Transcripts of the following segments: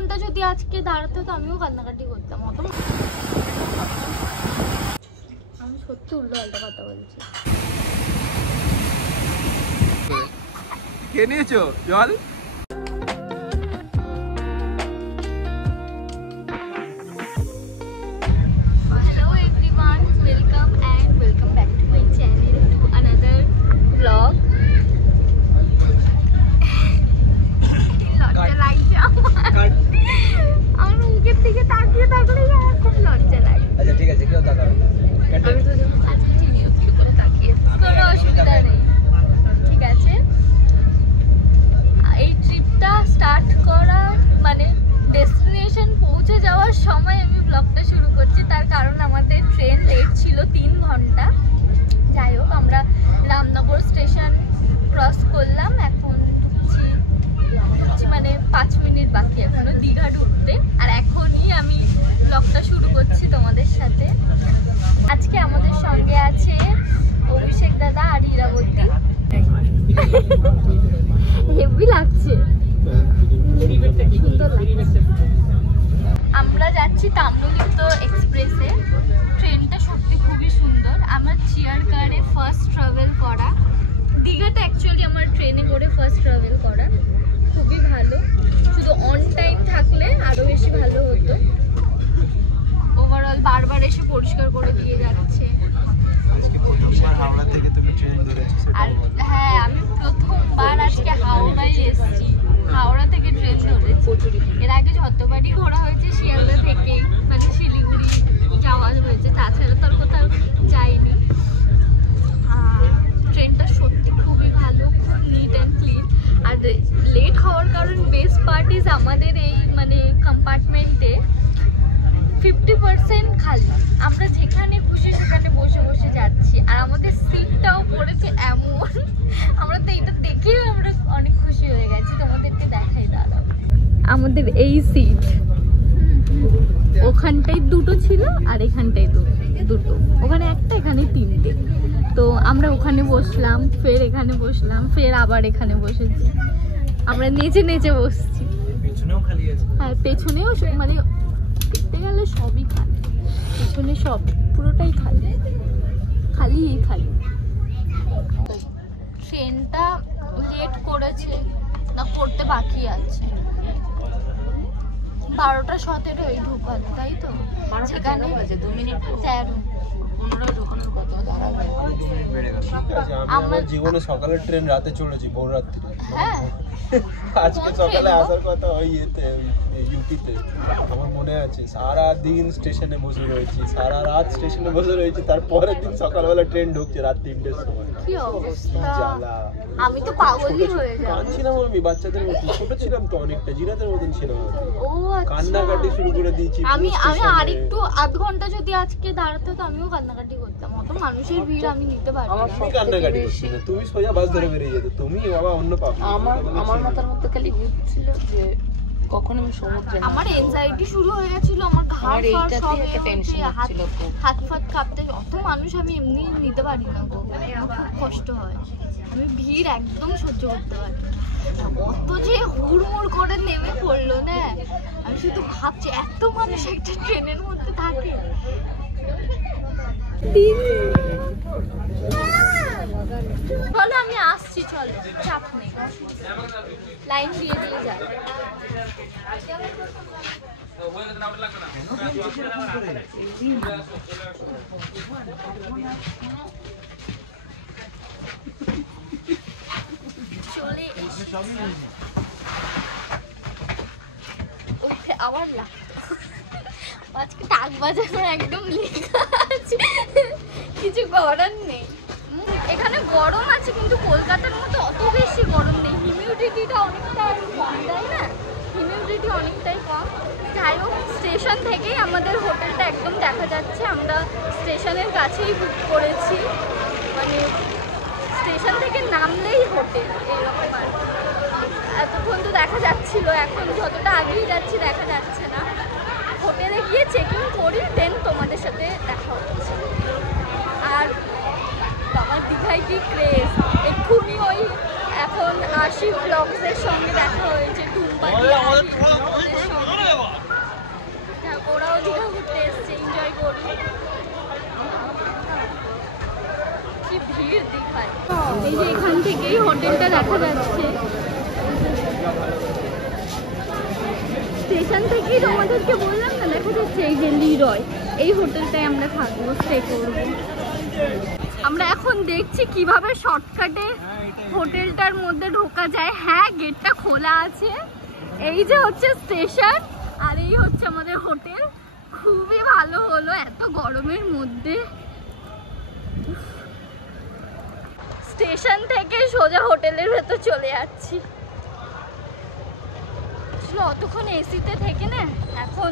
ঘন্টা যদি আজকে দাঁড়াতে হতো আমিও কান্নাকাটি করতাম। অত আমি সত্যি উল্টো পাল্টা কথা বলছি। কে নিয়েছো জল? আমরা যাচ্ছি তাম্রলিপ্ত এক্সপ্রেসে। ট্রেনটা সত্যি খুবই সুন্দর। আমার চেয়ার কারে ফার্স্ট ট্রাভেল করা, দীঘাটা অ্যাকচুয়ালি আমার ট্রেনে করে ফার্স্ট ট্রাভেল করা, খুবই ভালো। শুধু অন টাইম থাকলে আরো বেশি ভালো হতো। ওভারঅল বারবার এসে পরিষ্কার করে দিয়ে যাচ্ছে। আর হ্যাঁ, আমি প্রথমবার আজকে হাওড়ায় এসেছি। হাওড়া থেকে ট্রেন ধরেছি। এর আগে যতবারই ঘোরা হয়েছে শিয়ালদা থেকে, মানে শিলিগুড়ি যাওয়া হয়েছে, তাছাড়া তো আর কোথাও যাইনি। ট্রেনটা সত্যি খুবই ভালো, খুব নিট অ্যান্ড ক্লিন। আর লেট হওয়ার কারণ বেস্ট পার্ট ইজ আমাদের এই মানে কম্পার্টমেন্টে 50% খালি। আমরা যেখানে খুশি সেখানে বসে বসে যাচ্ছি। আর আমাদের সিটটাও পড়েছে এমন, আমরা তো এটা দেখেই আমরা অনেক খুশি হয়ে গেছি। তোমাদেরকে দেখাই দাঁড়াও, আমাদের এই সিট, ওখানটাই দুটো ছিল আর এখানটাই দুটো, ওখানে একটা এখানে তিনটে। তো আমরা ওখানে বসলাম, ফের এখানে বসলাম, ফের আবার এখানে বসেছি। আমরা নেচে নেচে বসছি। হ্যাঁ, পেছনেও মানে দেখতে গেলে সবই খালি, পেছনে সব পুরোটাই খালি, খালি। ট্রেনটা লেট করেছে না করতে বাকি আছে। 12:17 ঢুকাল, তাই তো? যেখানে 2 মিনিট 13 15 ঢুকানোর কথা দাঁড়াবে। আমার জীবনে সকালের ট্রেন রাতে চলেছি, ভোর রাত্রি। হ্যাঁ, আজকে সকালে আসার কথা ওই ইউপিতে। আমার মনে আছে সারা দিন স্টেশনে বসে রয়েছি, সারা রাত স্টেশনে বসে রয়েছি। তারপরের দিন সকালবেলা ট্রেন ঢুকছে রাত 3টের সময়। কি অবস্থা! আমি তো পাগলই হয়ে যাব। কাঁদছিলাম আমি বাচ্চাদের মতো, ছোট ছিলাম তো অনেকটা, জিরাতের মতন ছিলাম। ও আচ্ছা, কান্নাকাটি শুরু করে দিয়েছি। আমি আরেকটু আধ ঘন্টা যদি আজকে দাঁড়াতে হতো আমিও কান্নাকাটি করতাম। অত মানুষের ভিড় আমি নিতে পারি না। তুমি কান্নাকাটি করছি না, তুমি সোজা বাস ধরে বেরিয়ে যেত। তুমি বাবা অন্য পাবো। আমার মাথার মধ্যে খালি ঘুরছিল যে কখন আমি সমুদ্রে। আমার এনজাইটি শুরু হয়ে গেছিল, আমার ঘাড় সব টেনশন হচ্ছিল, হাত ফাত কাঁপতে। অত মানুষ আমি এমনি নিতে পারি না গো, খুব কষ্ট হয়। আমি ভিড় একদম সহ্য করতে পারি। অত যে হুড়মুড় করে নেমে পড়লো না, আমি শুধু ভাবছি এত মানুষ একটা ট্রেনের মধ্যে থাকে। চলো আমি আসছি, চলো চাপ নেই, লাইন দিয়ে যায়। চলে আবার আজকে টাক বাজানো একদম লেখা আছে, কিছু করার নেই। এখানে গরম আছে কিন্তু কলকাতার মতো অত বেশি গরম নেই। হিউমিডিটিটা অনেকটাই কম, তাই না? হিউমিডিটি অনেকটাই কম। যাই হোক, স্টেশন থেকেই আমাদের হোটেলটা একদম দেখা যাচ্ছে। আমরা স্টেশনের কাছেই বুক করেছি, মানে স্টেশন থেকে নামলেই হোটেল, এরকম আর। এতক্ষণ তো দেখা যাচ্ছিল, এখন যতটা আগেই যাচ্ছি দেখা যাচ্ছে না। হোটেলে গিয়ে চেকিং করি, দেন তোমাদের সাথে দেখা হচ্ছে। আর আমার দীঘায় কি ক্রেজ! এক্ষুনি ওই এখন আশি ব্লগসের সঙ্গে দেখা হয়েছে, টুম্পাদের সঙ্গে। দেখা যাচ্ছে। স্টেশন থেকেই তোমাদেরকে বললাম না, দেখা যাচ্ছে এই যে লিরয়, এই হোটেলটায় আমরা থাকবো, স্টে করবো। আমরা এখন দেখছি কিভাবে শর্টকাটে হোটেলটার মধ্যে ঢোকা যায়। হ্যাঁ, গেটটা খোলা আছে। এই যে হচ্ছে স্টেশন আর এই হচ্ছে আমাদের হোটেল। খুবই ভালো হলো এত গরমের মধ্যে। স্টেশন থেকে সোজা হোটেলের ভেতর চলে যাচ্ছি। অতক্ষণ এসিতে থেকে না, এখন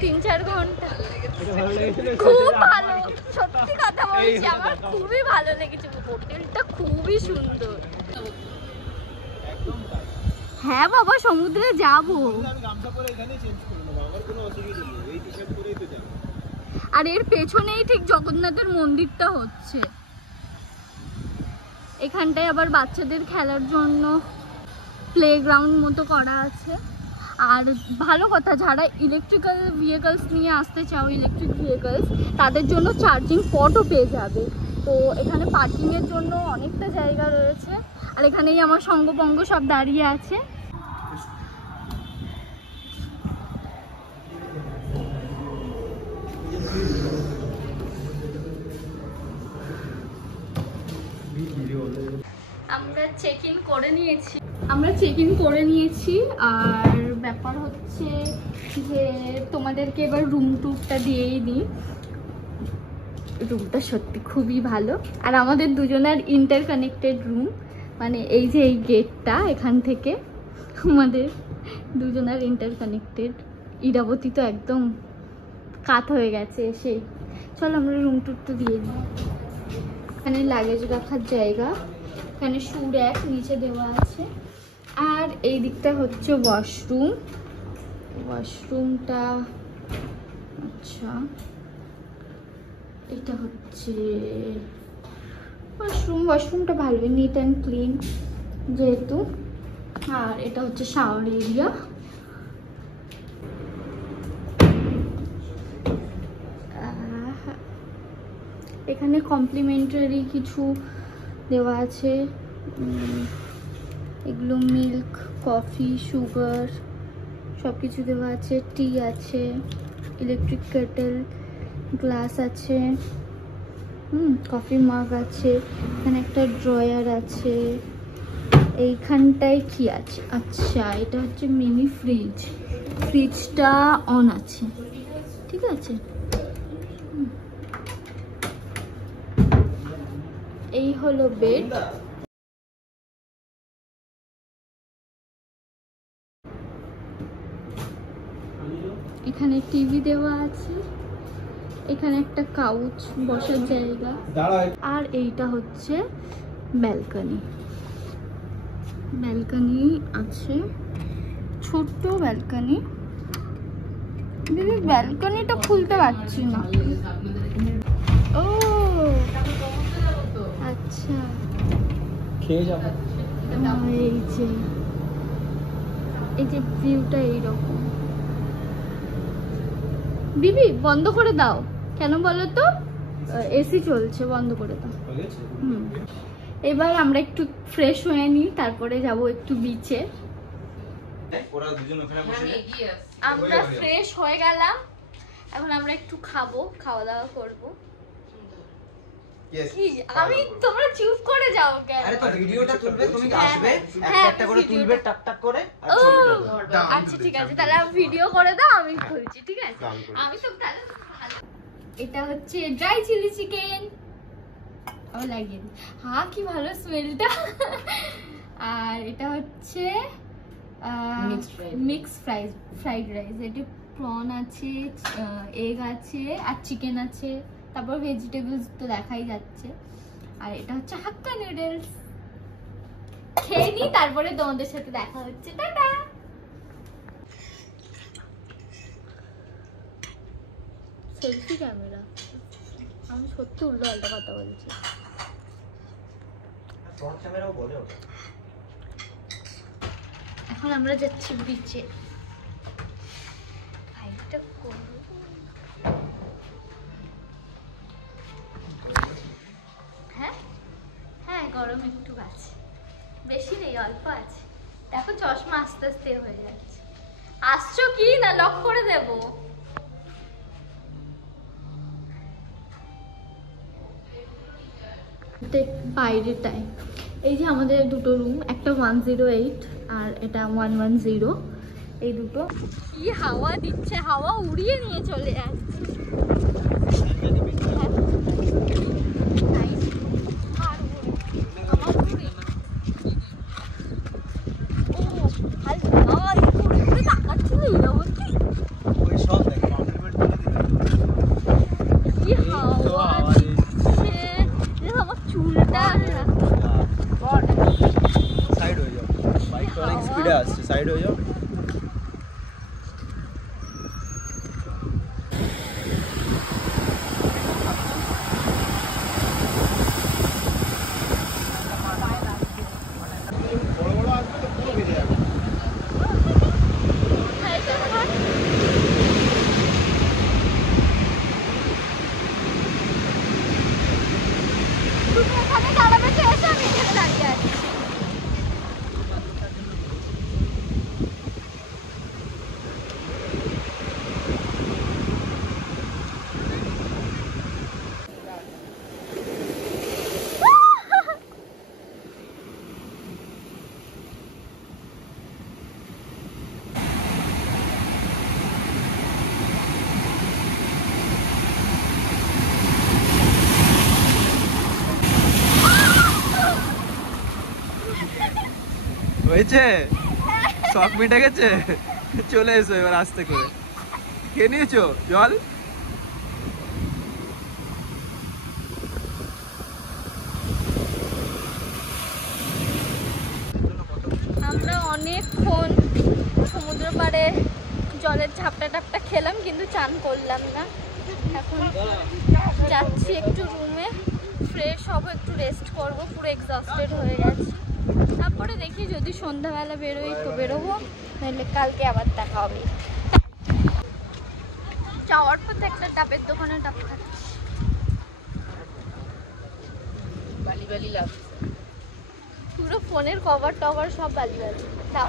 3-4 ঘন্টা। খুব ভালো, সত্যি কথা বলছি, আমার খুবই ভালো লেগেছে। হোটেলটা খুবই সুন্দর। হ্যাঁ বাবা, সমুদ্রে যাবো। আর এর পেছনেই ঠিক জগন্নাথের মন্দিরটা হচ্ছে। এখানটায় আবার বাচ্চাদের খেলার জন্য প্লেগ্রাউন্ড মতো করা আছে। আর ভালো কথা, যারা ইলেকট্রিক্যাল ভেহিকলস নিয়ে আসতে চাও, ইলেকট্রিক ভেহিকলস, তাদের জন্য চার্জিং পটও পেয়ে যাবে। তো এখানে পার্কিংয়ের জন্য অনেকটা জায়গা রয়েছে। আর এখানেই আমার সঙ্গপঙ্গ সব দাঁড়িয়ে আছে। আমরা চেক ইন করে নিয়েছি। আর ব্যাপার হচ্ছে যে তোমাদেরকে এবার রুম টুরটা দিয়েই দিই। রুমটা সত্যি খুবই ভালো। আর আমাদের দুজনের ইন্টারকানেক্টেড রুম, মানে এই যে এই গেটটা, এখান থেকে আমাদের দুজনের ইন্টারকানেক্টেড। ইরাবতী তো একদম কাত হয়ে গেছে সেই। চলো আমরা রুম টুরটা দিয়ে দিই। এখানে লাগেজ রাখার জায়গা, এখানে শু র্যাক নিচে দেওয়া আছে। আর এই দিকটা হচ্ছে ওয়াশরুম। ওয়াশরুমটা আচ্ছা, এটা হচ্ছে ওয়াশরুমটা ভালোই নিট অ্যান্ড ক্লিন যেহেতু। আর এটা হচ্ছে শাওয়ার এরিয়া। এখানে কমপ্লিমেন্টারি কিছু দেওয়া আছে, এগুলো মিল্ক, কফি, সুগার সব কিছু দেওয়া আছে। টি আছে, ইলেকট্রিক কেটেল, গ্লাস আছে, কফি মাগ আছে। এখানে একটা ড্রয়ার আছে। এইখানটায় কি আছে? আচ্ছা, এটা হচ্ছে মিনি ফ্রিজ। ফ্রিজটা অন আছে, ঠিক আছে। এই হলো বেড। এখানে টিভি দেওয়া আছে। এখানে একটা কাউচ, বসার জায়গা। আর এইটা হচ্ছে ব্যালকনি। ব্যালকনি আছে, ছোট্ট ব্যালকনি। দিদি, ব্যালকনিটা খুলতে পারছি না। ও আচ্ছা, খেয়ে যাবো। এই যে ভিউটা এইরকম। দিদি বন্ধ করে দাও, কেন বলো তো? এসি চলছে, বন্ধ করে দাও। এবার আমরা একটু ফ্রেশ হয়ে নিই, তারপরে যাব একটু বিচে। আমরা ফ্রেশ হয়ে গেলাম, এখন আমরা একটু খাবো, খাওয়া দাওয়া করবো। কি আমি, তোমরা চুপ করে যাও কেন? আরে তো ভিডিওটা তুলবে, তুমি আসবে একটা করে তুলবে টাক টাক করে। আচ্ছা ঠিক আছে, তাহলে আমি ভিডিও করে দাও, আমি খুলছি, ঠিক আছে? আমি তো তাহলে এটা হচ্ছে ড্রাই চিলি চিকেন। ভালো লাগে, হ্যাঁ কি ভালো স্মেলটা। আর এটা হচ্ছে মিক্স ফ্রাইড রাইস। এটা প্রন আছে, এগ আছে, আর চিকেন আছে, তারপর ভেজিটেবলস তো দেখাই যাচ্ছে। আর এটা হচ্ছে হাক্কা নুডলস। খেয়ে নি, তারপরে তোমাদের সাথে দেখা হচ্ছে। টাটা। সেলফি ক্যামেরা, আমি সত্যি উল্টো পাল্টা কথা বলছি। এখন আমরা যাচ্ছি বিচে। হ্যাঁ হ্যাঁ, গরম একটু আছে, বেশি নেই, অল্প আছে। দেখো চশমা আস্তে আস্তে হয়ে যাচ্ছে। আসছো কি না লক করে দেব? বাইরেটাই এই যে আমাদের দুটো রুম, একটা 108 আর এটা 110, এই দুটো। কি হাওয়া দিচ্ছে, হাওয়া উড়িয়ে নিয়ে চলে যাচ্ছে। সাইড হয়ে যাও। হয়েছে, শখ মিটে গেছে, চলে এসো এবার আস্তে করে। খেয়ে নিয়েছো জল? আমরা অনেকক্ষণ সমুদ্র পাড়ে জলের ঝাপটা টাপটা খেলাম, কিন্তু চান করলাম না। এখন যাচ্ছি একটু রুমে, ফ্রেশ হবো, একটু রেস্ট করবো, পুরো এক্সস্টেড হয়ে গেছি। তারপরে দেখি যদি সন্ধ্যাবেলা বেরোই তো বেরোবো, নাহলে কালকে আবার দেখা হবে। যাওয়ার পথে একটা ডাবের দোকানে ডাব খাচ্ছি। বালি বালি লাগছে, পুরো ফোনের কভার টভার সব বালি বালি। দাও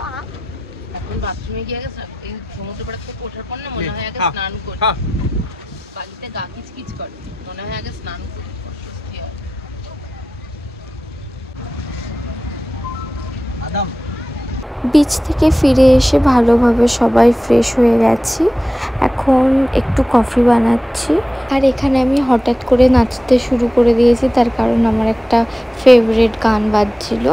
এখন বাথরুমে গিয়ে আগে এই সমুদ্র পাড় থেকে ওঠার পর না মনে হয় আগে স্নান করি, বালিতে গা কিচকিচ করে, মনে হয় আগে স্নান করি, স্বস্তি হয়। বিচ থেকে ফিরে এসে ভালোভাবে সবাই ফ্রেশ হয়ে গেছি। এখন একটু কফি বানাচ্ছি। আর এখানে আমি হঠাৎ করে নাচতে শুরু করে দিয়েছি, তার কারণ আমার একটা ফেভারিট গান বাজছিল।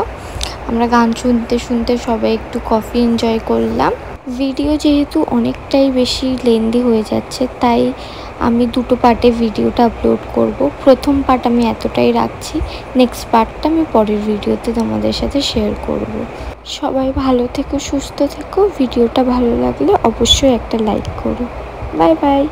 আমরা গান শুনতে শুনতে সবাই একটু কফি এনজয় করলাম। ভিডিও যেহেতু অনেকটাই বেশি লেন্দি হয়ে যাচ্ছে, তাই আমি দুটো পার্টে ভিডিওটা আপলোড করব। প্রথম পার্ট আমি এতটাই রাখছি, নেক্সট পার্টটা আমি পরের ভিডিওতে তোমাদের সাথে শেয়ার করব। সবাই ভালো থেকো, সুস্থ থেকো। ভিডিওটা ভালো লাগলে অবশ্যই একটা লাইক করো। Bye bye.